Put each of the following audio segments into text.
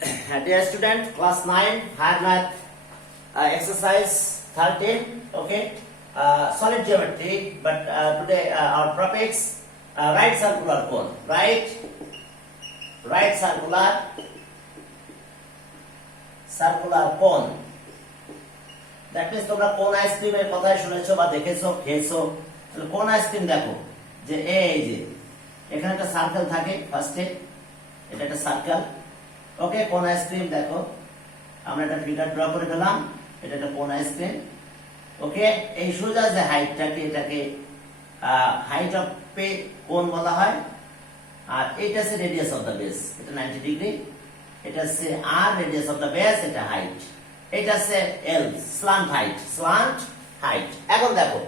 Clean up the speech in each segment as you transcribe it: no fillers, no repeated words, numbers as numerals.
Dear student, class 9, higher math, exercise 13, okay, solid geometry, but today our topics, right circular cone, right circular cone. That means তোমরা কোন আইসক্রিমের কথাই শুনেছো বা দেখেছো খেয়েছো, তাহলে কোন আইসক্রিম দেখো যে এই যে এখানে একটা সার্কেল থাকে ফার্স্টে, এটা একটা সার্কেল, ওকে। কোন আইসক্রিম দেখো, আমরা একটা ফিগার ড্র করে দিলাম, এটা একটা কোন আইসক্রিম, ওকে। এই সোজা যে হাইটটাকে, এটাকে হাইট অফ পে কোন বলা হয়, আর এটা হচ্ছে রেডিয়াস অফ দা বেস, এটা 90 ডিগ্রি, এটা হচ্ছে আর রেডিয়াস অফ দা বেস, এটা হাইট, এটা হচ্ছে এল স্ল্যান্ট হাইট। এখন দেখো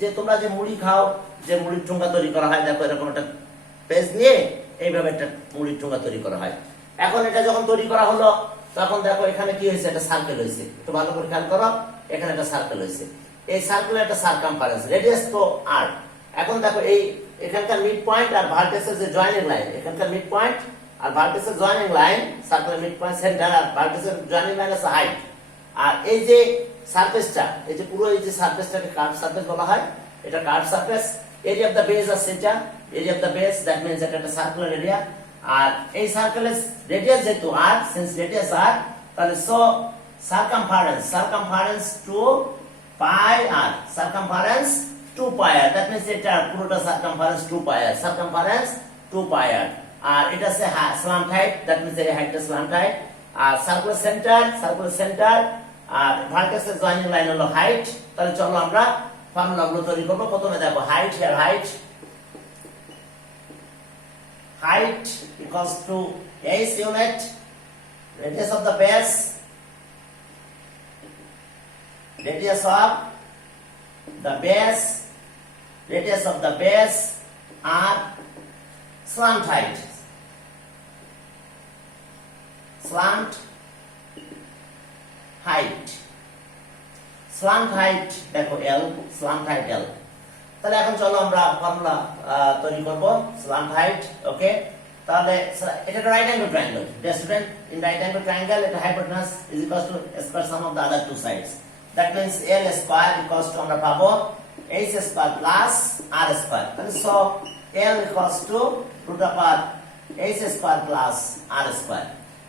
যে তোমরা যে মুড়ি খাও, যে মুড়ির ঠোঙ্গা তৈরি করা হয়, দেখো এরকম একটা পেজ নিয়ে এইভাবে একটা মুড়ির ঠোঙ্গা তৈরি করা হয়। এখন এটা যখন তৈরি করা হলো, তখন দেখো এখানে কি হয়েছে, একটা সার্কেল হয়েছে, একটু ভালো করে খেয়াল করো, এখানে একটা সার্কেল হয়েছে, এই সার্কেলের একটা সার্কামফারেন্স, রেডিয়াস তো আর। এখন দেখো এই এখানকার মিড পয়েন্ট আর ভার্টেক্সের যে জয়েনিং লাইন, এখানকার মিড পয়েন্ট আর ভার্টেক্সের জয়েনিং লাইন, সার্কেলের মিড পয়েন্ট সেন্টার আর ভার্টেক্সের জয়েনিং লাইন আছে হাইট। আর এই যে সারফেসটা, এই যে পুরো এই যে সারফেসটাকে কার্ভ সারফেস বলা হয়, এটা curve surface. Area of the base আছে এটা, area of the base, that means এটা একটা সার্কুলার এরিয়া। আর এই সার্কেলের রেডিয়াস যেহেতু আর, সিন্স রেডিয়াস আর, তাহলে so circumference two pi r, circumference two pi r, that means এটা পুরোটা circumference two pi r, circumference two pi r. আর এটা আছে স্ল্যান্ট হাইট, দ্যাট মিন্স এই হাইটটা স্ল্যান্ট হাইট। আর সার্কুলার সেন্টার আর ভার্টেক্সের জয়েনিং লাইন হলো হাইট। তাহলে চলো আমরা ফর্মুলাগুলো তৈরি করব। প্রথমে দেখো height, here height equals to s unit, radius of the base are slant height দেখো L, slant height L। তাহলে এখন চলো আমরা ফর্মুলা তৈরি করব, স্ল্যান্ট হাইট, ওকে। তাহলে এটা একটা right angle triangle, dear student, in right angle triangle এটা hypotenuse is equals to square sum of the other two sides, that means L square equals to আমরা পাবো h square plus r square. তাহলে so L equals to root of r h square plus r square.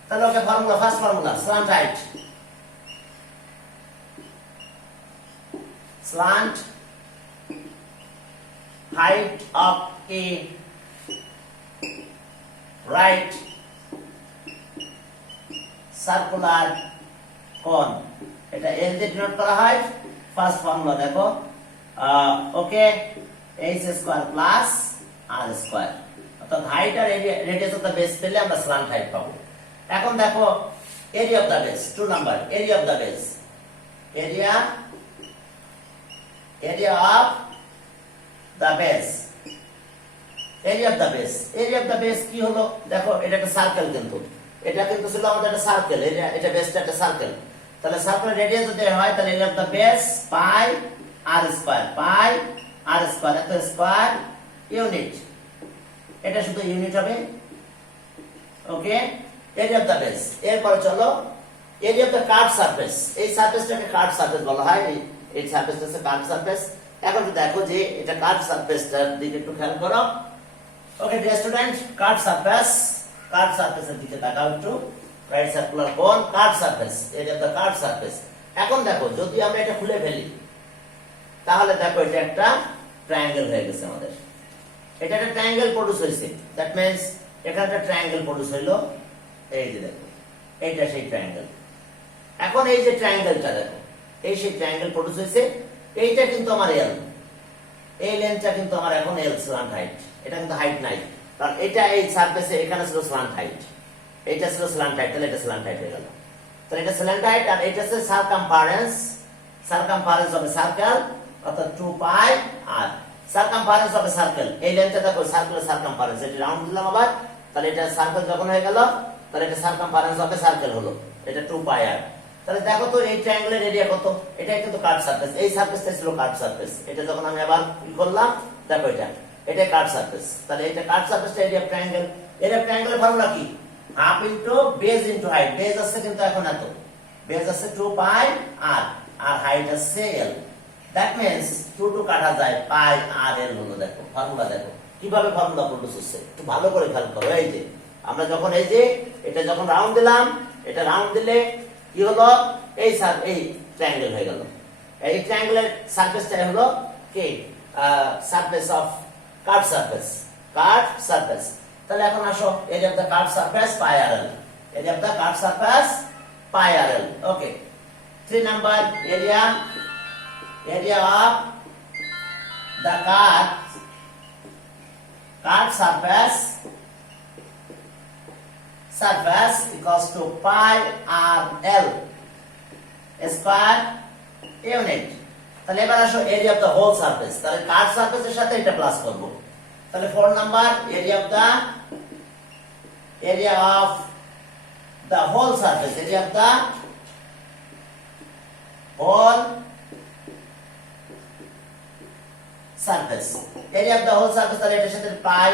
তাহলে okay formula, first formula, slant height of a right circular cone, এটা L দিয়ে denote করা হয়। First formula দেখো, okay, h square plus r square, অর্থাৎ height আর radius of the base পেলে আমরা স্ল্যান্ট হাইট পাবো। এখন দেখো area of the base, 2 number, area of the base, area of the base, area of the base কি হলো, দেখো এটা একটা সার্কেল, কিন্তু এটা কিন্তু ছিল আমাদের একটা সার্কেল, এটা বেসটা একটা সার্কেল। তাহলে সার্কেল রেডিয়াস যদি হয়, তাহলে area of the base pi r square, এত স্কয়ার ইউনিট, এটা শুধু ইউনিট হবে, okay. Area of the base. এরপর চলো area of the curve surface, এই সারফেসটাকে কার্ভ সারফেস বলা হয়, এই সারফেসটা হচ্ছে কার্ভ সারফেস। এখন দেখো যে এটা কার্ভ সারফেসটার দিকে একটু খেয়াল করো, ওকে ডিয়ার স্টুডেন্ট। কার্ভ সারফেসের দিকে তাকাও একটু, right circular cone, curve surface, area of the curve surface. এখন দেখো যদি আমরা এটা খুলে ফেলি, তাহলে দেখো এটা একটা ট্রায়াঙ্গেল হয়ে গেছে আমাদের, এটা একটা ট্রায়াঙ্গেল প্রোডিউস হয়েছে, দ্যাট মিন্স এখানে একটা ট্রায়াঙ্গেল প্রোডিউস হইলো, এই যে দেখো এইটা সেই ট্রায়াঙ্গেল। এখন এই যে ট্রায়াঙ্গেলটা দেখো, এই সেই ট্রায়াঙ্গেল প্রোডিউস হয়েছে, এইটা কিন্তু আমার L, এই লেন্থটা কিন্তু আমার এখন L স্ল্যান্ট হাইট, এটা কিন্তু হাইট নাই, কারণ এটা এই সারফেসে এখানে ছিল স্ল্যান্ট হাইট, এটা ছিল স্ল্যান্ট হাইট, তাহলে এটা স্ল্যান্ট হাইট হয়ে গেল। তাহলে এটা স্ল্যান্ট হাইট, আর এটা হচ্ছে সারকামফারেন্স অফ এ সার্কেল, অর্থাৎ 2 pi r, circumference of A circle, এই লেন্থটা দেখো সার্কেলের সারকামফারেন্স, এটা রাউন্ড দিলাম আবার, তাহলে এটা সার্কেল যখন হয়ে গেল, তাহলে এটা সারকামফারেন্স অফ এ সার্কেল হলো, এটা 2 পাই আর। তাহলে দেখো তো এই ট্রায়াঙ্গেলের এরিয়া কত, এটাই কিন্তু কার্ভ সারফেস, এই সারফেসটা ছিল কার্ভ সারফেস, এটা যখন আমি আবার কি করলাম, দেখো এটা কার্ভ সারফেস, তাহলে এটা কার্ভ সারফেসটা area of triangle. Area of ট্রায়াঙ্গেলের ফর্মুলা কি, half into base into height, base আছে কিন্তু এখন এত, বেজ আছে 2 পাই আর আর হাইট আছে l, দ্যাট মিন্স 2 কাটা যায়, পাই আর l হলো। দেখো ফর্মুলা, দেখো কিভাবে ফর্মুলা প্রডিউস হচ্ছে, একটু ভালো করে খেয়াল করো। এই যে আমরা যখন এই যে এটা যখন রাউন্ড দিলাম, এটা রাউন্ড দিলে কি হলো, এই ট্রায়াঙ্গেল হয়ে গেল। এই ট্রায়াঙ্গেলের সারফেসটা হলো কি, surface of curve surface, curve surface. তাহলে এখন আসো, area of the curve surface pi r l, area of the curve surface pi r l. Okay, 3 number, area of the curve surface equals to pi r l square unit। তাহলে এবার আসো area of the whole surface, তাহলে curve সারফেসের সাথে এটা plus করব। তাহলে 4 number, area of the whole surface, area of the whole surface, area of the whole surface, তাহলে এটার সাথে পাই,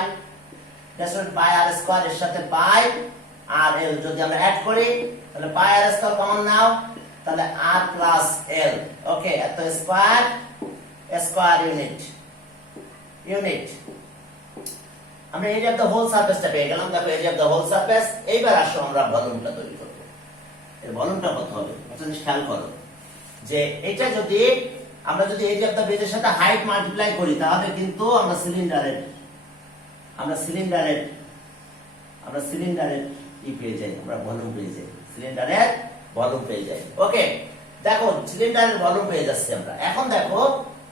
দ্যাটস পাই আর স্কয়ার, এর সাথে পাই আর এল যদি আমরা অ্যাড করি তাহলে পাই আর স্কয়ার কমন নাও, তাহলে আর প্লাস এল। ওকে, এত স্কয়ার ইউনিট আমরা এরিয়া অফ দ্য হোল সারফেসটা পেয়ে গেলাম। দেখো area of the whole surface. এইবার আসো আমরা ভলিউমটা তৈরি করব। এর ভলিউমটা কত হবে একটা জিনিস খেয়াল করো, যে এটা যদি আমরা যদি এরিয়া অফ দ্য বেজের সাথে হাইট মাল্টিপ্লাই করি তাহলে কিন্তু আমরা সিলিন্ডারের ই পেয়ে যাই, আমরা ভলিউম পেয়ে যাই, সিলিন্ডারের ভলিউম পেয়ে যাই। ওকে, দেখো সিলিন্ডারের ভলিউম পেয়ে যাচ্ছি আমরা। এখন দেখো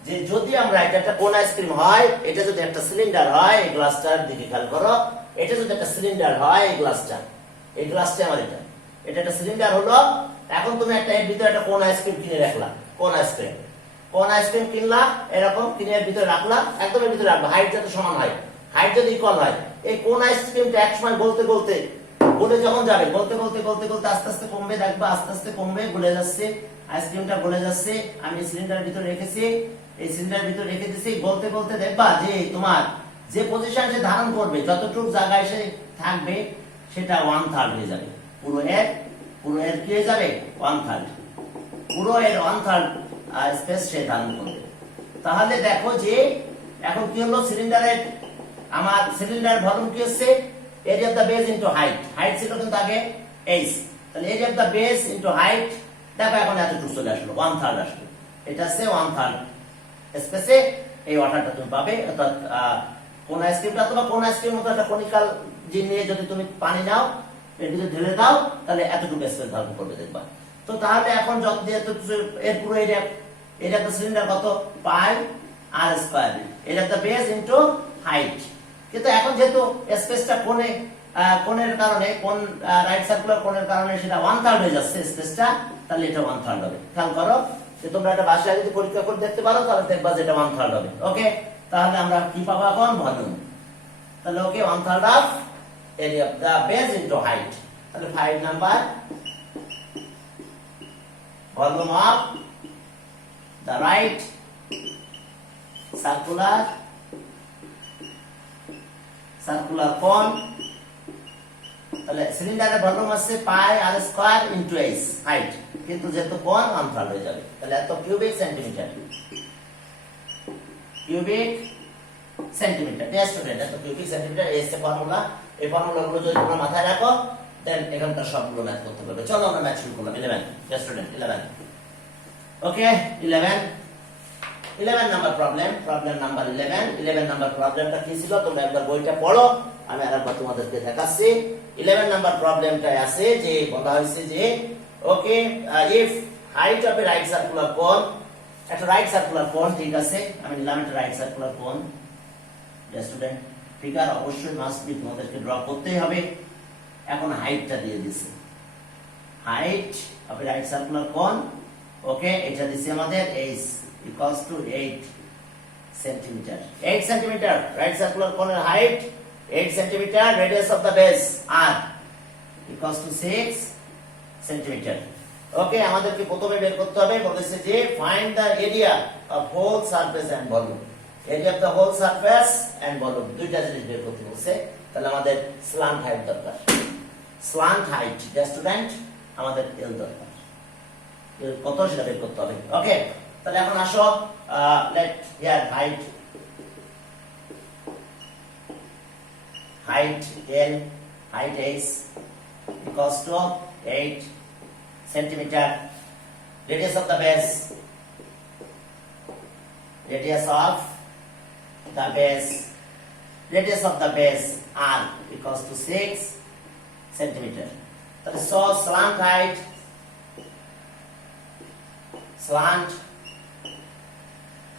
যে যদি আমরা এটা একটা কোন আইসক্রিম হয়, এটা যদি একটা সিলিন্ডার হয়, এই গ্লাসটার দিকে খেয়াল করো, এটা যদি একটা সিলিন্ডার হয়, এই গ্লাসটা আমার এটা একটা সিলিন্ডার হলো। এখন তুমি একটা এর ভিতরে একটা কোন আইসক্রিম কিনে রাখলা, কোন আইসক্রিম কিনলা, এরকম কিনে এর ভিতরে রাখলা, একদম এর ভিতরে রাখবা, হাইট যাতে সমান হয়, হাইট যদি ইকুয়াল হয়। এই কোন আইসক্রিমটা এক সময় গলতে গলে যখন যাবে, গলতে আস্তে আস্তে কমবে, দেখবা আস্তে আস্তে কমবে, গলে যাচ্ছে, আইসক্রিমটা গলে যাচ্ছে। আমি সিলিন্ডারের ভিতরে রেখেছি, এই সিলিন্ডারের ভিতরে রেখে দিয়েছি, গলতে দেখবা যে তোমার যে পজিশন সে ধারণ করবে, যতটুকু জায়গায় সে থাকবে সেটা 1/3 হয়ে যাবে। পুরো এর কি হয়ে যাবে 1/3, পুরো এর 1/3 স্পেস সে ধারণ করবে। তাহলে দেখো যে এখন কি হলো, আমার সিলিন্ডার ভলিউম কি হচ্ছে, area of the base into height ছিল কিন্তু আগে h, তাহলে area of the base into height, দেখো এখন এতটুকু চলে আসলো, 1/3 আসলো। এটা হচ্ছে 1/3 স্পেসে এই ওয়াটারটা তুমি পাবে। অর্থাৎ কোন আইসক্রিমটা, অথবা কোন আইসক্রিম মতো একটা কনিক্যাল জিনিস নিয়ে যদি তুমি পানি নাও, এর ভিতরে ঢেলে দাও, তাহলে এতটুকু স্পেস ধারণ করবে, দেখবা। তো তাহলে এখন যেহেতু এর পুরো এরিয়া অফ দ্য সিলিন্ডার কত, pi r square, area of the base into height. কিন্তু এখন যেহেতু স্পেসটা কোণের কারণে, কোণ রাইট সার্কুলার কোণের কারণে সেটা 1/3 হয়ে যাচ্ছে স্পেসটা, তাহলে এটা 1/3 হবে। খেয়াল করো যে তোমরা এটা বাসায় যদি পরীক্ষা করে দেখতে পারো তাহলে দেখবা যে এটা 1/3 হবে। ওকে, তাহলে আমরা কি পাবো এখন, ভলিউম। তাহলে okay, 1/3 of area of the base into height. তাহলে 5 number, volume of the right circular কোন। তাহলে সিলিন্ডারের ভলিউম আছে পাই r square into h, height, কিন্তু যেহেতু কোণ 1/3 হয়ে যাবে, তাহলে এত কিউবিক সেন্টিমিটার, স্টুডেন্ট, এত কিউবিক সেন্টিমিটার এই হচ্ছে ফর্মুলা। এই ফর্মুলাগুলো যদি তোমরা মাথায় রাখো, দেন এখানকার সবগুলো ম্যাথ করতে পারবে। চলো আমরা ম্যাথ শুরু করলাম। 11 স্টুডেন্ট, 11। ওকে, 11 নাম্বার প্রবলেম নাম্বার 11 নাম্বার প্রবলেমটা কি ছিল তোমরা একবার বইটা পড়ো, আমি আরেকবার তোমাদেরকে দেখাচ্ছি। 11 নাম্বার প্রবলেমটায় আছে যে বলা হয়েছে যে okay, if height of a right circular cone, একটা রাইট সার্কুলার কোন, ঠিক আছে, আমি নিলাম একটা রাইট সার্কুলার কোন। স্টুডেন্ট, ফিগার অবশ্যই মাস্ট বি তোমাদেরকে ড্র করতেই হবে। এখন হাইটটা দিয়ে দিয়েছে, height of a right circular cone. ওকে, এটা দিছে আমাদের h equals to 8 centimeter, 8 centimeter, right circular cone height 8 centimeter, radius of the base r equals to 6 centimeter. ওকে, আমাদেরকে প্রথমে বের করতে হবে, বলেছে যে find the area of whole surface and volume, area of the whole surface and volume, দুইটা জিনিস বের করতে বলছে। তাহলে আমাদের স্ল্যান্ট হাইট দরকার, slant height the student আমাদের l দরকার কত সেটা বের করতে হবে ওকে তাহলে এখন আসো let here height l height is equals to 8 centimeter radius of the base radius of the base r equals to 6 centimeter that is so slant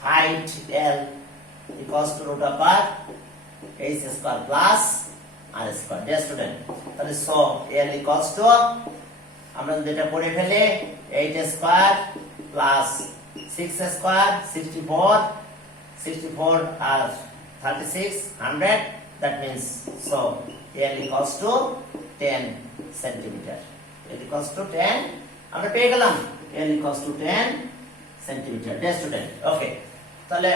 height l equals to root of r h square plus r square dear student that is so l equals to আমরা যদি এটা করে ফেলে 8 square plus 6 square 64 আর 36 100 that means so l equals to 10 centimeter l equals to 10 আমরা পেয়ে গেলাম l equals to 10 centimeter dear student okay তাহলে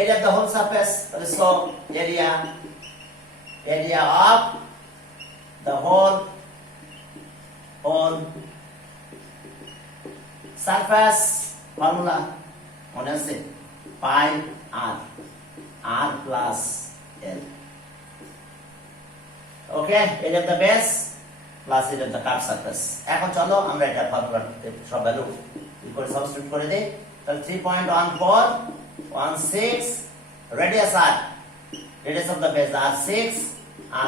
area of the whole surface তাহলে so area of the whole surface formula মনে আছে pi r plus l okay area of the base plus area of the curved surface এখন চলো আমরা এটা formula সব value করে সাবস্টিটিউট করে দেই তাহলে 3.1416 radius of the base r 6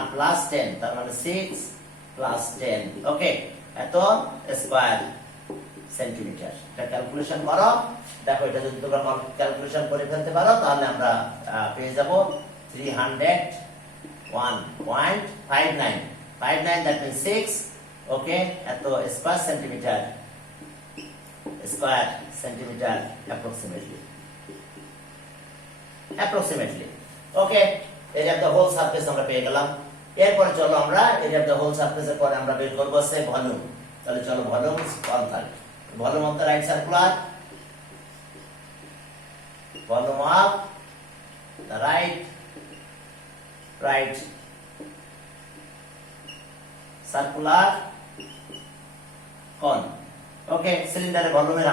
r plus 10 তার মানে 6 plus 10 ওকে এত স্কয়ার সেন্টিমিটার এটা ক্যালকুলেশন করো দেখো এটা যদি তোমরা ক্যালকুলেশন করে ফেলতে পারো তাহলে আমরা পেয়ে যাব 301.59 that means 6 ওকে এত square centimetre approximately okay area of the whole surface আমরা পেয়ে গেলাম এরপর চলো আমরা area of the whole surface এর পরে আমরা বের করব আছে ভলিউম তাহলে চলো volume consult volume of the right circular volume of the right circular cone okay সিলিন্ডারের ভলিউমের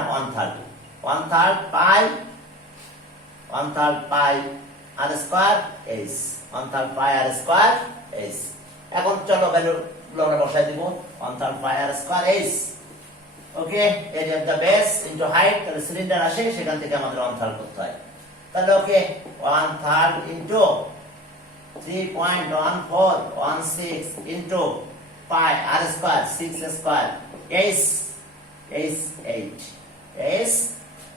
1/3 pi r square h 1/3 pi r square h এখন চলো ভ্যালু আমরা বসাই দিব 1/3 pi r square h okay area of the base into height তাহলে cylinder আসে সেখান থেকে আমাদের 1/3 করতে হয় তাহলে okay 1/3 into 3.1416 into pi r square 6 square h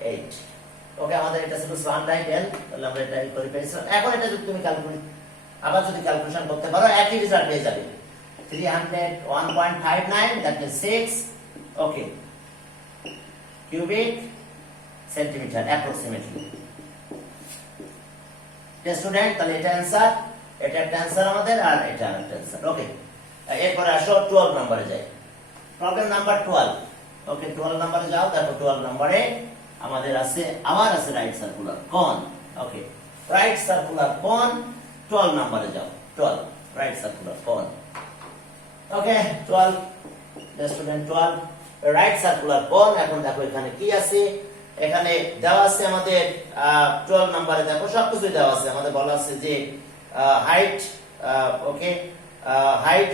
8 ওকে আমাদের এটা ছিল স্ল্যান্ট রাইট l তাহলে আমরা এটা করে পেয়েছিলাম এখন এটা যদি তুমি ক্যালকুলেশন করতে পারো একই রেজাল্ট পেয়ে যাবে 301.59 that means 6 okay cubic centimeter approximately student তাহলে এটা অ্যানসার এটা একটা অ্যানসার আমাদের আর এটা একটা অ্যানসার ওকে এরপর আসো 12 নম্বরে যাই প্রবলেম নাম্বার 12 ওকে 12 নম্বরে যাও দেখো 12 নম্বরে আমাদের আবার আছে right circular cone okay right circular কোন 12 নম্বরে যাও 12 right circular cone okay 12 the student 12 right circular কোন এখন দেখো এখানে কি আছে এখানে দেওয়া আছে আমাদের 12 নম্বরে দেখো সবকিছু দেওয়া আছে আমাদের বলা আছে যে height okay height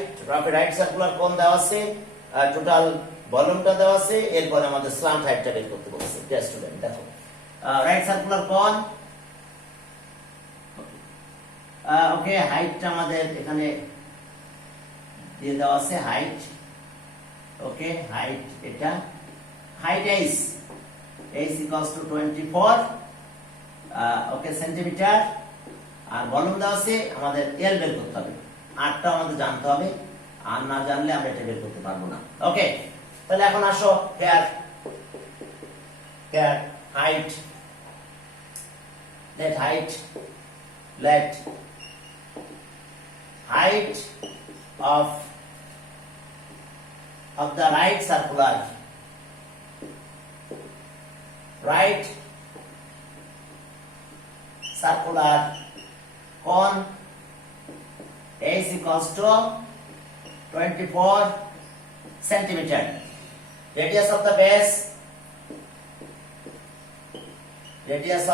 right circular কোন দেওয়া আছে টোটাল ভলিউমটা দেওয়া আছে এরপর আমাদের স্ল্যান্ট হাইটটা বের করতে বলেছে ডিয়ার স্টুডেন্ট দেখো রাইট সার্কুলার কোন ওকে হাইটটা আমাদের এখানে দিয়ে দেওয়া আছে হাইট ওকে হাইট এটা height h equals to 24 okay centimetre আর ভলিউম দেওয়া আছে আমাদের l বের করতে হবে rটা আমাদের জানতে হবে আর না জানলে আমরা এটা বের করতে পারবো না ওকে তাহলে এখন আসো here height let height of the right circular cone is equals to 24 centimeter. Radius of the base, radius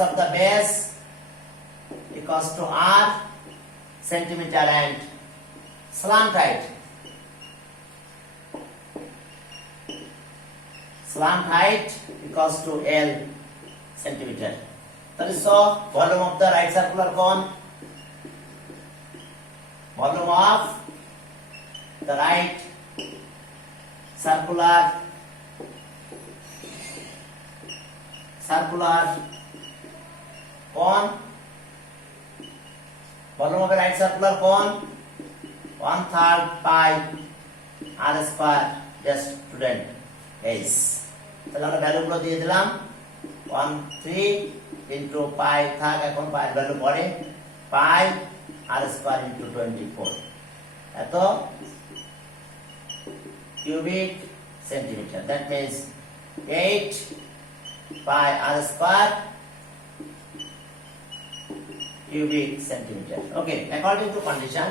of the base equals to r centimeter, and slant height equals to L centimeter. That is so volume of the right circular cone, volume of the right circular cone, volume of the right circular cone 1/3 pi r square, just student is. তাহলে আমরা ভ্যালুগুলো দিয়ে দিলাম 1/3 into pi, থাক এখন pi value পড়ে, pi r square into 24, এত cubic centimeter. That means 8 pi r square cubic centimeter. Okay, according to condition,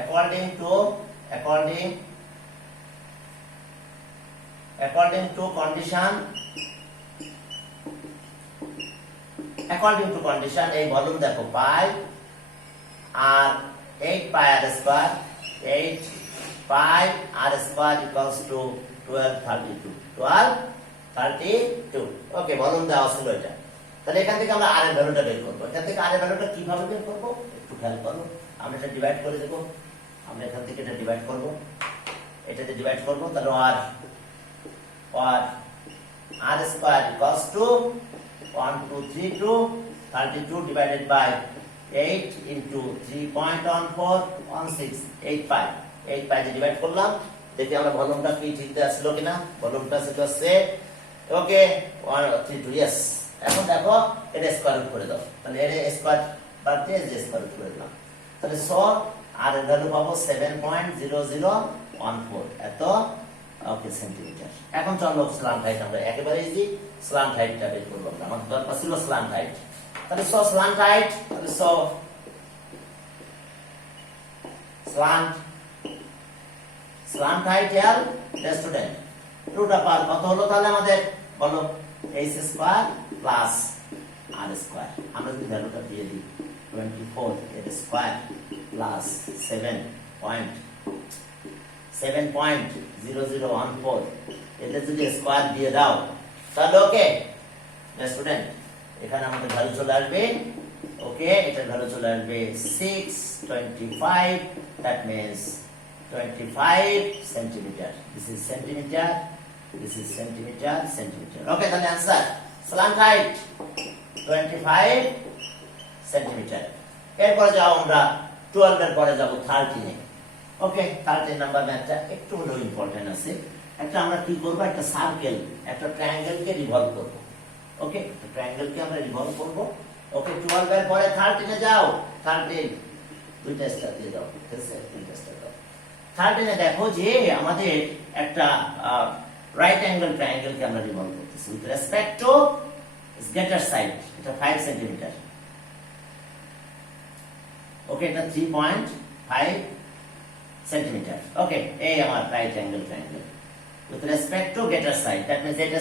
according to condition এই volume দেখো পাই আর 8 pi r square, 8 pi r square equals to 1232. Okay, volume দেওয়া ছিল এটা। তাহলে এখান থেকে আমরা r এর ভ্যালুটা বের করব। এখান থেকে r এর ভ্যালুটা কিভাবে বের করব একটু খেয়াল করো। আমরা এটা ডিভাইড করে দেব, আমরা এখান থেকে এটা ডিভাইড করব, এটাতে ডিভাইড করব, তাহলে r square equals to 1232 divided by 8 into 3.1416, 8 pi দিয়ে ডিভাইড করলাম। দেখি আমরা ভলিউমটা কি ঠিক আসলো কিনা। ভলিউমটা সেটা হচ্ছে ওকে 132, यस। এখন দেখো এটা স্কয়ার রুট করে দাও, তাহলে এর স্কয়ার বাদ দিয়ে যে স্কয়ার রুট করে দিলাম, তাহলে সো আর এর ভ্যালু পাবো 7.0014, এত ওকে সেন্টিমিটার। এখন চলো স্ল্যান্ট হাইট, আমরা একেবারে ইজি স্ল্যান্ট হাইটটা বের করব। আমাদের দরকার ছিল স্ল্যান্ট হাইট, তাহলে সো স্ল্যান্ট হাইট, তাহলে সো স্ল্যান্ট হাইট এর স্টুডেন্ট রুট অফ আর কত হলো তাহলে আমাদের বলো h square plus r square. আমরা যদি ভ্যালুটা দিয়ে দিই 24 এর স্কয়ার প্লাস 7.0014, এতে যদি স্কয়ার দিয়ে দাও তাহলে ওকে স্টুডেন্ট এখানে আমাদের ভ্যালু চলে আসবে, ওকে এটার ভ্যালু চলে আসবে 625, that means 25 centimeter. This is centimeter, this is centimeter. Okay, তাহলে आंसर slant height 25 centimeter. এরপরে যাও আমরা 12 এর পরে যাব 13 এ। ওকে, 13 নাম্বার ম্যাথটা একটু হলো ইম্পর্টেন্ট আছে। একটা আমরা কি করব, একটা সার্কেল, একটা ট্রায়াঙ্গেলকে রিভলভ করব। ওকে, একটা ট্রায়াঙ্গেলকে আমরা রিভলভ করব। ওকে, 12 এর পরে 13 এ যাও, 13 দুইটা স্টার দিয়ে দাও, ঠিক আছে, দুইটা স্টার দাও। 13 এ দেখো যে আমাদের একটা রাইট অ্যাঙ্গেল ট্রায়াঙ্গেলকে আমরা রিভলভ করতেছি with respect to greater side, এটা 5 সেন্টিমিটার। ওকে, এটা 3.5 সেন্টিমিটার। ওকে, এই আমার right angle triangle with respect to greater side, that means এটা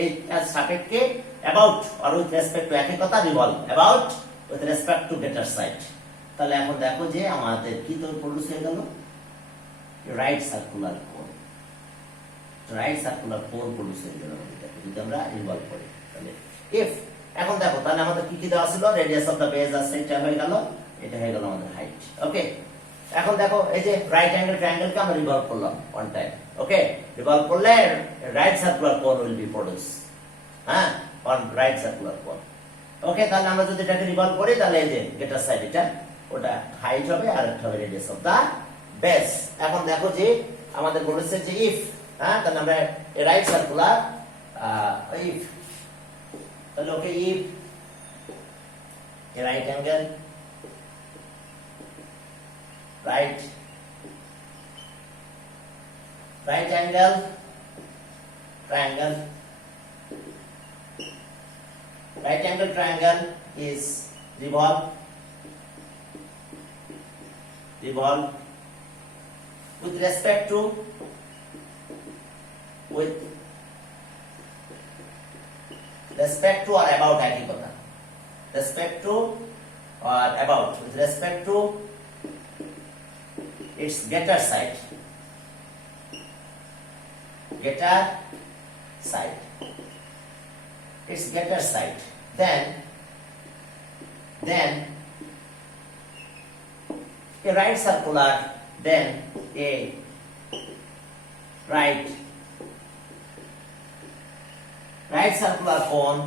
এইটার সাপেক্ষে about or with respect to, একই কথা revolve, about with respect to greater side. তাহলে এখন দেখো যে আমাদের কি তো প্রডিউস হয়ে গেল, রাইট সার্কুলার কোন, রাইট সার্কুলার কোন প্রডিউস হয়ে গেল আমাদের যদি আমরা রিভলভ করি। তাহলে ইফ এখন দেখো তাহলে আমাদের কি কি দেওয়া ছিল, রেডিয়াস অফ দা বেস আছে, এটা হয়ে গেল, এটা হয়ে গেল আমাদের হাইট। ওকে, এখন দেখো এই যে রাইট অ্যাঙ্গেল ট্রায়াঙ্গেলকে আমরা রিভলভ করলাম ওয়ান টাইম। ওকে, রিভলভ করলে রাইট সার্কুলার কোন উইল বি প্রডিউস, হ্যাঁ, অন রাইট সার্কুলার কোন। ওকে, তাহলে আমরা যদি এটাকে রিভলভ করি তাহলে এই যে গ্রেটার সাইড এটা, ওটা হাইট হবে আর একটা হবে রেডিয়াস অফ দা বেস। এখন দেখো যে আমাদের বলেছে যে ইফ, হ্যাঁ, তাহলে আমরা রাইট সার্কুলার ইফ, তাহলে okay if right angle right angle triangle, right angle triangle is revolve with respect to or about একই কথা, respect to or about, with respect to its getter side, its getter side, then a right circular, then a right circular cone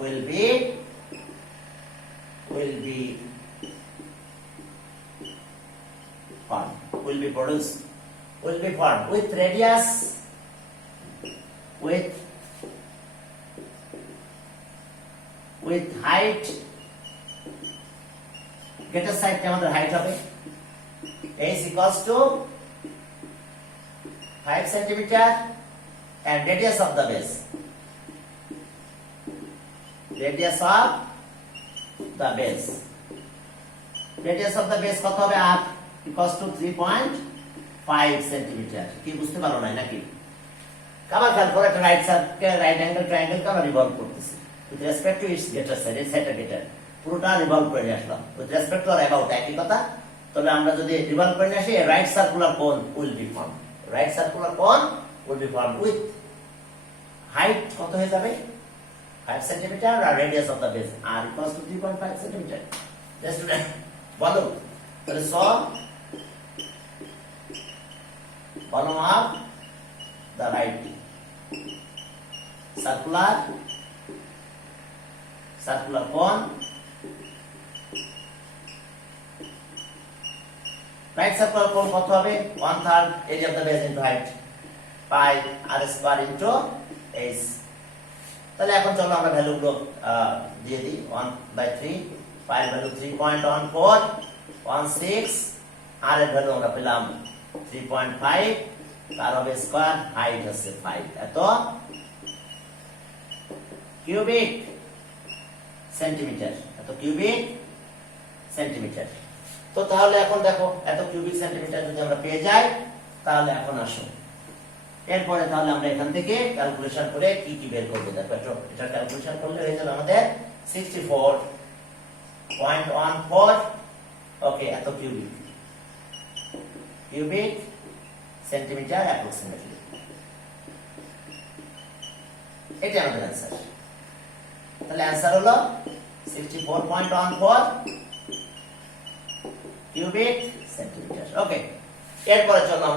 will be formed with radius with height, getter side টা আমাদের height হবে is equals to 5 cm and radius of the base, কত হবে? r equals to 3.5 cm। কি বুঝতে পারো না নাকি? আবার খেয়াল করো, একটা রাইট অ্যাঙ্গেল ট্রায়াঙ্গেল কে আমরা রিভলভ করতেছি with respect to its getter side, its head getter, পুরোটা রিভলভ করে নিয়ে আসলাম with respect to or about একই কথা। তবে আমরা যদি রিভলভ করে নিয়ে আসি, রাইট সার্কুলার কোন will be formed, with height কত হয়ে যাবে? 5 cm আর radius of the base r equals to 3.5 cm। Student বলো তাহলে volume of the right circular cone, right circular cone কত হবে? 1/3 area of the base into height, pi r square into h। তাহলে এখন চলো আমরা ভ্যালুগুলো দিয়ে দিই। 1/3, pi এর ভ্যালু 3.1416, r এর ভ্যালু আমরা পেলাম 3.5, তার হবে স্কয়ার, হাইট হচ্ছে 5, এত কিউবিক সেন্টিমিটার। তো তাহলে এখন দেখো, এত কিউবিক সেন্টিমিটার যদি আমরা পেয়ে যাই, তাহলে এখন আসো এরপরে তাহলে আমরা এখান থেকে ক্যালকুলেশন করে কি কি বের করব। দেখো এটা ক্যালকুলেশন করলে হয়ে যাবে আমাদের 64.14, ওকে, এত কিউবিক সেন্টিমিটার অ্যাপ্রক্সিমেটলি। এটা আমাদের অ্যানসার। তাহলে অ্যানসার হলো 64.14 কিউবিক সেন্টিমিটার। ওকে, এরপরে চলো